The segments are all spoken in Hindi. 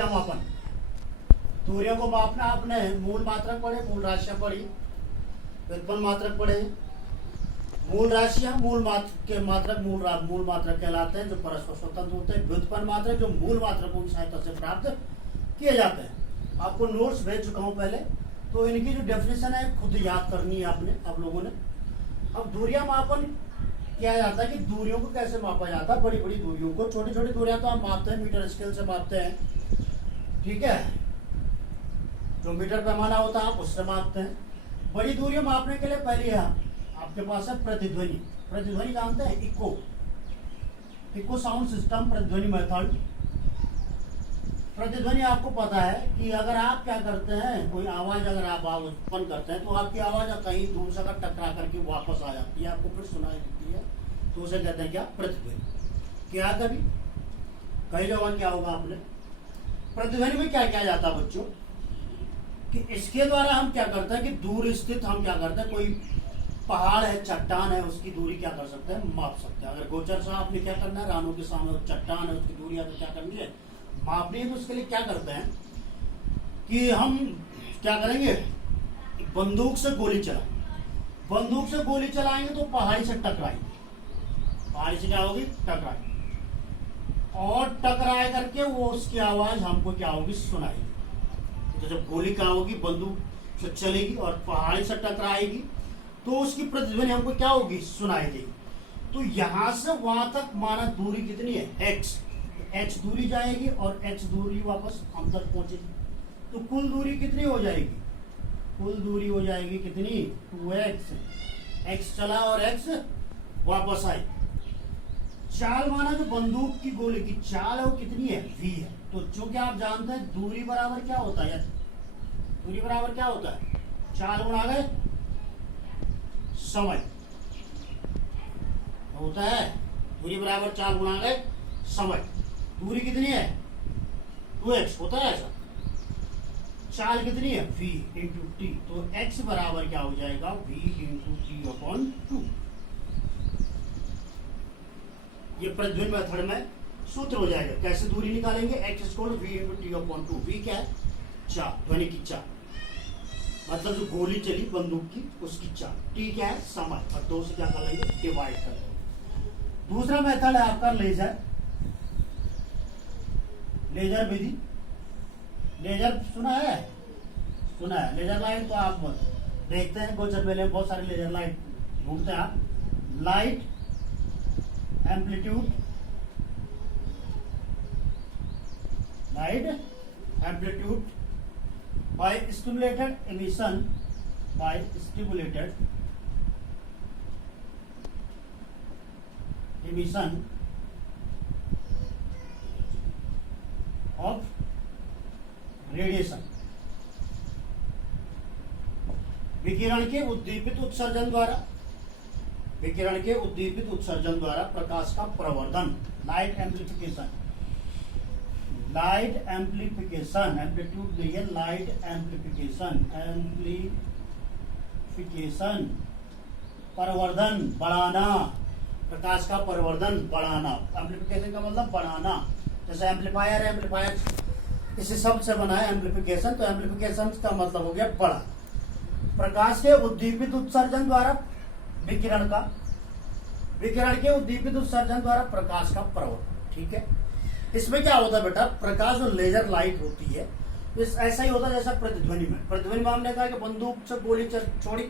हम अपन दूरियों को मापना आपने मूल मात्रक पढ़े, मूल राशियां पढ़ी, व्युत्पन्न मात्रक पढ़े। मूल राशियां मूल मात्रक मूल मात्रक कहलाते हैं जो परस्पर स्वतंत्र होते हैं। व्युत्पन्न मात्रक जो मूल मात्रकों की सहायता से प्राप्त किए जाते हैं। आपको नोट्स भेज चुका हूं पहले, तो इनकी जो डेफिनेशन है खुद याद करनी है आपने, आप लोगों ने। अब दूरियां मापन किया जाता है कि दूरियों को कैसे मापा जाता है। बड़ी बड़ी दूरियों को, छोटी छोटी दूरियां तो आप मापते हैं, मीटर स्केल से मापते हैं, ठीक है। जो मीटर पैमाना होता है आप उससे मापते हैं। बड़ी दूरियां मापने के लिए पहले आपके पास है प्रतिध्वनि। प्रतिध्वनि जानते हैं? इको साउंड सिस्टम, प्रतिध्वनि मेथड। प्रतिध्वनि आपको पता है कि अगर आप क्या करते हैं, कोई आवाज अगर आप उत्पन्न करते हैं तो आपकी आवाज कहीं दूर से अगर टकरा करके वापस आ जाती है, आपको फिर सुनाई देती है, तो उसे कहते हैं क्या? प्रतिध्वनि। क्या कभी कई जगह क्या होगा आपने, प्रतिध्वनि में क्या किया जाता है बच्चों कि इसके द्वारा हम क्या करते हैं कि दूर स्थित हम क्या करते हैं, कोई पहाड़ है, चट्टान है, उसकी दूरी क्या कर सकते हैं? माप सकते हैं। अगर गोचर से आपने क्या करना है, रानों के सामने चट्टान है, उसकी दूरी आपको क्या करनी है? मापनी है। तो उसके लिए क्या करते हैं कि हम क्या करेंगे, बंदूक से गोली चलाएंगे। बंदूक से गोली चलाएंगे तो पहाड़ी से टकराएंगे। पहाड़ी से क्या होगी? टकराएंगे। और टकराए करके वो उसकी आवाज हमको क्या होगी? सुनाएगी। तो जब गोली क्या होगी, बंदूक से चलेगी और पहाड़ी से टकराएगी तो उसकी प्रतिध्वनि हमको क्या होगी? सुनाई देगी। तो यहां से वहां तक माना दूरी कितनी है? x। h दूरी जाएगी और h दूरी वापस हम तक पहुंचेगी। तो कुल दूरी कितनी हो जाएगी? कुल दूरी हो जाएगी कितनी? 2x। x चला और x वापस आई। चाल माना जो बंदूक की गोली की चाल है वो कितनी है? v है। तो चूंकि आप जानते हैं दूरी बराबर क्या होता है, दूरी बराबर क्या होता है? चाल गुणा गए समय होता है। दूरी बराबर चाल गुणा गए समय। दूरी कितनी है? 2x होता है ऐसा। चाल कितनी है? v into T. तो x बराबर क्या हो जाएगा? v into T upon 2। ये प्रतिध्वनि मेथड में सूत्र हो जाएगा। कैसे दूरी निकालेंगे? x equal v into T upon 2। v क्या है? चाल, ध्वनि की चाल, मतलब जो गोली चली बंदूक की उसकी चाल। टी क्या है? समय। और 2 से क्या कर लेंगे? डिवाइड कर लेंगे। दूसरा मेथड है आपका लेजर। लेजर विधि। लेजर सुना है? सुना है। लेजर लाइट तो आप देखते हैं, गोचर मेले में बहुत सारे लेजर लाइट घूमते हैं। आप light amplitude, light amplitude by stimulated emission, by stimulated emission of radiation। विकिरण के उद्दीपित उत्सर्जन द्वारा, विकिरण के उद्दीपित उत्सर्जन द्वारा प्रकाश का प्रवर्धन, light amplification. Light amplification, amplitude नहीं है, लाइट एम्प्लीफिकेशन। एम्प्लीफिकेशन प्रवर्धन, बढ़ाना, प्रकाश का प्रवर्धन, बढ़ाना। एम्प्लीफिकेशन का मतलब बढ़ाना। जैसे एम्पलीफायर, एम्पलीफायर इसी शब्द से बना है एम्प्लीफिकेशन। तो एम्प्लीफिकेशन का मतलब हो गया बड़ा। प्रकाश के उद्दीपित उत्सर्जन द्वारा विकिरण का, विकिरण के उद्दीपित उत्सर्जन द्वारा प्रकाश का प्रवर्धन, ठीक है। इसमें क्या होता है बेटा, प्रकाश जो लेजर लाइट होती है ऐसा ही होता है जैसा प्रतिध्वनि में। प्रतिध्वनि में हमने कहा कि बंदूक से गोली छोड़ी,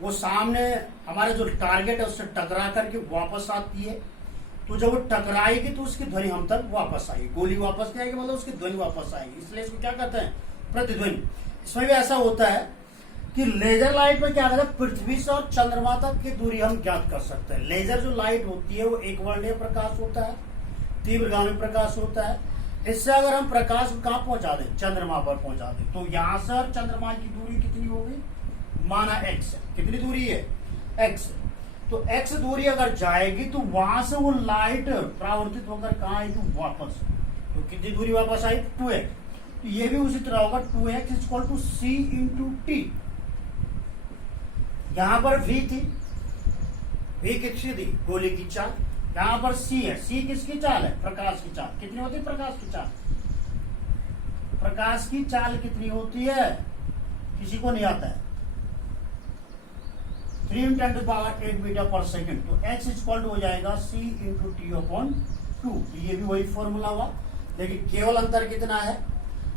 वो सामने हमारे जो टारगेट है उससे टकरा करके वापस आती है। तो जब वो टकराएगी तो उसकी ध्वनि हम तक वापस आएगी। गोली वापस नहीं आएगी, मतलब उसकी ध्वनि वापस आएगी, इसलिए इसको क्या कहते हैं? प्रतिध्वनि। इसमें भी ऐसा होता है कि लेजर लाइट में क्या कहते हैं, पृथ्वी से और चंद्रमा तक की दूरी हम ज्ञात कर सकते हैं। लेजर जो लाइट होती है वो एक वर्णीय प्रकाश होता है, तीव्रगामी प्रकाश होता है। इससे अगर हम प्रकाश को कहां पहुंचा दें? चंद्रमा पर पहुंचा दें, तो यहां से और चंद्रमा की दूरी कितनी होगी? माना x है। कितनी दूरी है? x। तो x दूरी अगर जाएगी तो वहां से वो लाइट परावर्तित होकर कहां आएगी? वापस। तो कितनी दूरी वापस आई? 2x। तो ये भी उसी तरह होगा, 2x equal to c into टी। यहां पर v थी, v किसकी थी? गोली की चाल। यहाँ पर c है, c किसकी चाल है? प्रकाश की चाल। कितनी होती है प्रकाश की चाल? प्रकाश की चाल कितनी होती है, किसी को नहीं आता है, 3 × 10⁸ मीटर पर सेकेंड। तो x इक्वल टू हो जाएगा c × t/2। ये भी वही फॉर्मूला हुआ, लेकिन केवल अंतर कितना है,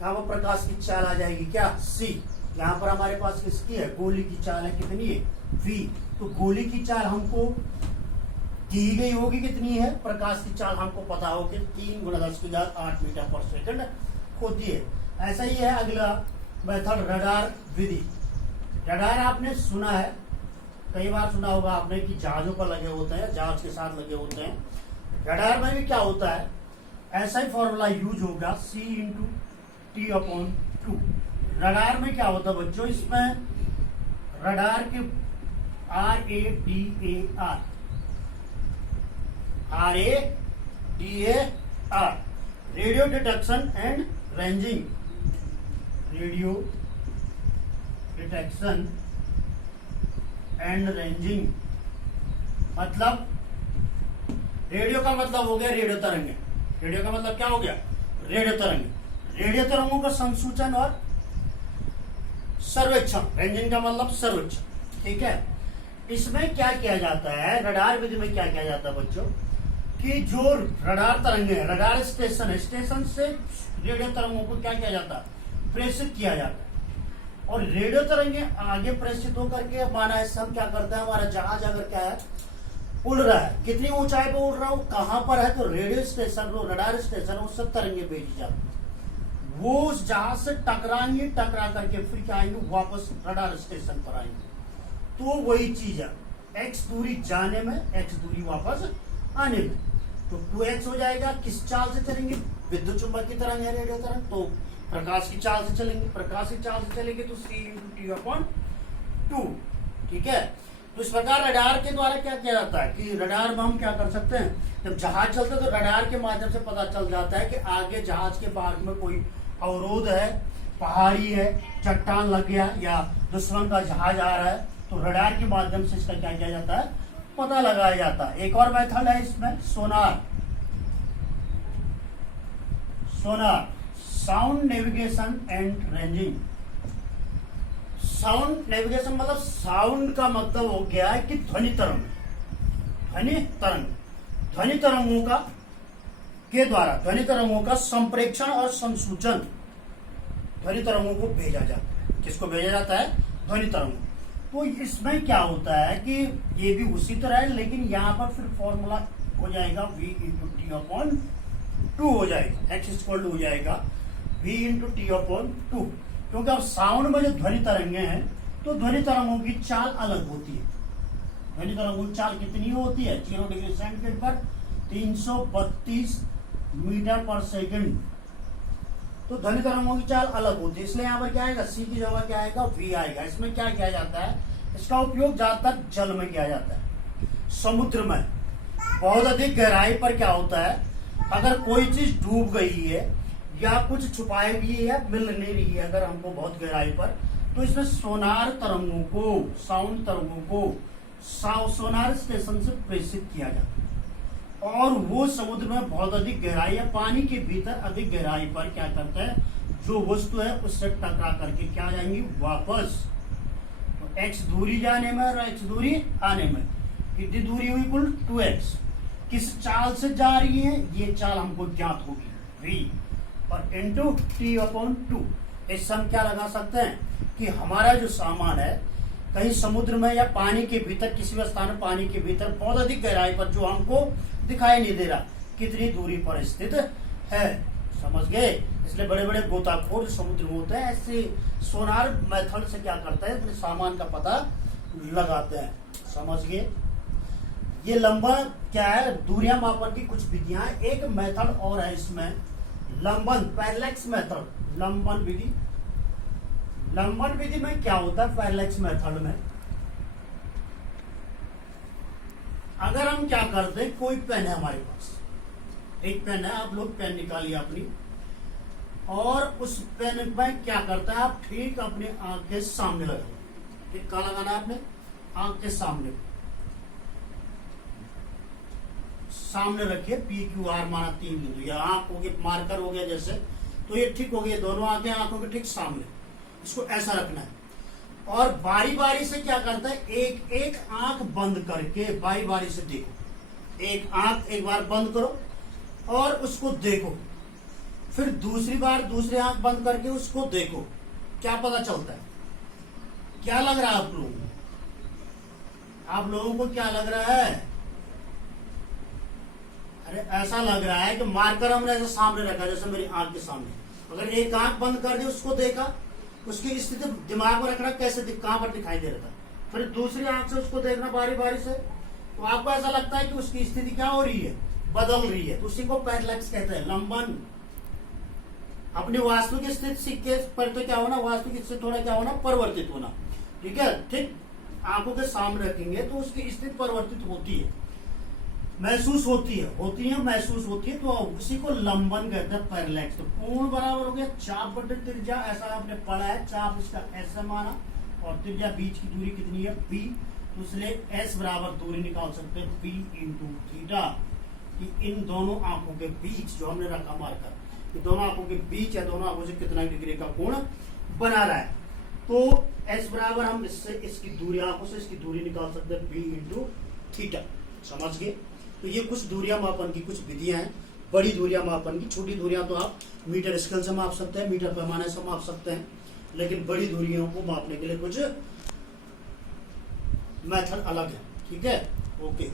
यहाँ पर प्रकाश की चाल आ जाएगी क्या, c। यहाँ पर हमारे पास किसकी है, गोली की चाल है, कितनी है, v। तो गोली की चाल हमको दी गई होगी कितनी है, प्रकाश की चाल हमको पता होगी 3 × 10⁸ मीटर पर सेकेंड होती है। ऐसा ही है अगला मेथड, रडार विधि। रडार आपने सुना है, कई बार सुना होगा आपने कि जहाजों पर लगे होते हैं, जहाज के साथ लगे होते हैं। रडार में भी क्या होता है, ऐसा ही फॉर्मूला यूज होगा, c × t/2। रडार में क्या होता है बच्चों, इसमें रडार के RADAR radio detection and ranging, radio detection and ranging. मतलब रेडियो का मतलब हो गया रेडियो तरंगे, रेडियो का मतलब क्या हो गया, रेडियो तरंगे, रेडियो तरंगों का संसूचन और सर्वेक्षण, रेंजिंग का मतलब सर्वेक्षण, ठीक है। इसमें क्या किया जाता है, रडार विधि में क्या किया जाता है बच्चों, कि जो रडार तरंगे हैं, रडार स्टेशन है, स्टेशन से रेडियो तरंगों को क्या किया जाता है, प्रेषित किया जाता है। और रेडियो तरंगे आगे प्रेषित होकर के, माना ऐसा हम क्या करते हैं, हमारा जहाज अगर क्या है, उड़ रहा है, कितनी ऊंचाई पर उड़ रहा हो, कहां पर है, तो रेडियो स्टेशन, जो रडार स्टेशन है, उससे तरंगे भेजी जाती है, वो उस जहाज से टकराएंगे, टकरा करके फिर क्या आएंगे, वापस रडार स्टेशन पर आएंगे। तो वही चीज है, x दूरी जाने में, x दूरी वापस आने में, तो 2x हो जाएगा। किस चाल से चलेंगे, विद्युत चुंबक की तरंग है रेडियो तरंग, तो प्रकाश की चाल से चलेंगे, प्रकाश की चाल से चलेंगे तो c × t/2, ठीक है। तो इस प्रकार रडार के द्वारा क्या किया जाता है कि रडार में हम क्या कर सकते हैं, जब जहाज चलता है तो रडार के माध्यम से पता चल जाता है कि आगे जहाज के बाग में कोई अवरोध है, पहाड़ी है, चट्टान लग गया, या दुश्मन का जहाज आ रहा है, तो रडार के माध्यम से इसका क्या किया जाता है, पता लगाया जाता है। एक और मेथड है इसमें, sonar, sonar, sound navigation and ranging. Sound navigation मतलब साउंड का मतलब हो गया है कि ध्वनि तरंग, ध्वनि तरंग, ध्वनि तरंगों का के द्वारा, ध्वनि तरंगों का संप्रेक्षण और संसूचन, ध्वनि तरंगों को भेजा जाता है। किसको भेजा जाता है, ध्वनि तरंगों। तो इसमें क्या होता है कि ये भी उसी तरह है, लेकिन यहाँ पर फिर फॉर्मूला हो जाएगा v × t/2 हो जाएगा, x इक्वल टू हो जाएगा v × t/2, क्योंकि अब साउंड में जो ध्वनि तरंगे हैं, तो ध्वनि तरंगों की चाल अलग होती है। ध्वनि तरंगों की चाल कितनी होती है, 0 डिग्री सेंटीग्रेड पर 332 मीटर पर सेकेंड, तो ध्वनि तरंगों की चाल अलग होती है। इसलिए यहाँ पर क्या आएगा, c की जगह क्या आएगा, v आएगा। इसमें क्या किया जाता है, इसका उपयोग ज्यादातर जल में किया जाता है। समुद्र में बहुत अधिक गहराई पर क्या होता है, अगर कोई चीज डूब गई है या कुछ छुपाई हुई है या मिल नहीं रही है अगर हमको बहुत गहराई पर, तो इसमें सोनार तरंगों को, साउंड तरंगों को सोनार स्टेशन से प्रेषित किया जाता है। और वो समुद्र में बहुत अधिक गहराई है, पानी के भीतर अधिक गहराई पर क्या करता है, जो वस्तु है उससे टकरा करके क्या जाएंगी, वापस। तो x दूरी जाने में और x दूरी आने में, कितनी दूरी हुई, कुल 2x। किस चाल से जा रही है, ये चाल हमको ज्ञात होगी, v, और इंटू t/2। इससे हम क्या लगा सकते हैं कि हमारा जो सामान है कहीं समुद्र में या पानी के भीतर, किसी भी स्थान में पानी के भीतर बहुत अधिक गहराई पर, जो हमको दिखाई नहीं दे रहा, कितनी दूरी पर स्थित है, समझ गए। इसलिए बड़े बड़े गोताखोर समुद्र में होते हैं, ऐसे सोनार मेथड से क्या करते हैं, अपने सामान का पता लगाते हैं, समझ गए। ये लंबा क्या है, दूरियां मापन की कुछ विधियां। एक मेथड और है इसमें, लंबन, पैरेलैक्स मेथड, लंबन विधि। लंबन विधि में क्या होता है, पैरेलैक्स मेथड में अगर हम क्या करते हैं, कोई पेन है हमारे पास, एक पेन है, आप लोग पेन निकालिए अपनी, और उस पेन में क्या करता है, आप ठीक अपने आंख के सामने लगाइए। ठीक कहाँ लगाना है आपने, आंख के सामने, सामने रखिए। PQR माना 3 बिंदु, या आंख हो गया, मार्कर हो गया जैसे, तो ये ठीक हो गई, दोनों आंखें आंखों के ठीक सामने, इसको ऐसा रखना है। और बारी बारी से क्या करता है, एक एक आंख बंद करके बारी बारी से देखो। एक आंख एक बार बंद करो और उसको देखो, फिर दूसरी बार दूसरी आंख बंद करके उसको देखो। क्या पता चलता है, क्या लग रहा है आप लोगों को? आप लोगों को क्या लग रहा है? अरे ऐसा लग रहा है कि मार्कर हमने ऐसे सामने रखा, जैसे मेरी आंख के सामने। अगर एक आंख बंद कर दी, उसको देखा, उसकी स्थिति दिमाग में रखना, कैसे कहां पर दिखाई दे रहा था, फिर दूसरी आंख से उसको देखना बारी बारी से, तो आपको ऐसा लगता है कि उसकी स्थिति क्या हो रही है, बदल रही है। तो उसी को पैरेलैक्स कहते हैं, लंबन। अपनी वास्तविक स्थिति के पर तो क्या होना, वास्तविक स्थिति थोड़ा क्या होना, परिवर्तित होना। ठीक है, ठीक आंखों के सामने रखेंगे तो उसकी स्थिति परिवर्तित होती है, महसूस होती है, महसूस होती है। तो उसी को लंबन कहते हैं, पैरेलैक्स। तो कोण बराबर हो गया चाप बटे त्रिज्या, ऐसा आपने पढ़ा है। चाप इसका एस से माना और त्रिज्या बीच की दूरी कितनी है, बी। तो इसलिए एस बराबर दूरी निकाल सकते हैं बी इंटू थीटा, कि इन दोनों आंखों के बीच जो हमने रखा मार्कर, कि दोनों आंखों के बीच या दोनों आंखों से कितना डिग्री का कोण बना रहा है। तो एस बराबर हम इससे इसकी दूरी, आंखों से इसकी दूरी निकाल सकते हैं बी इंटू थीटा। समझ गए? तो ये कुछ दूरियां मापन की कुछ विधियां हैं। बड़ी दूरियां मापन की, छोटी दूरियां तो आप मीटर स्केल से माप सकते हैं, मीटर पैमाने से माप सकते हैं, लेकिन बड़ी दूरियों को मापने के लिए कुछ मेथड अलग है। ठीक है, ओके।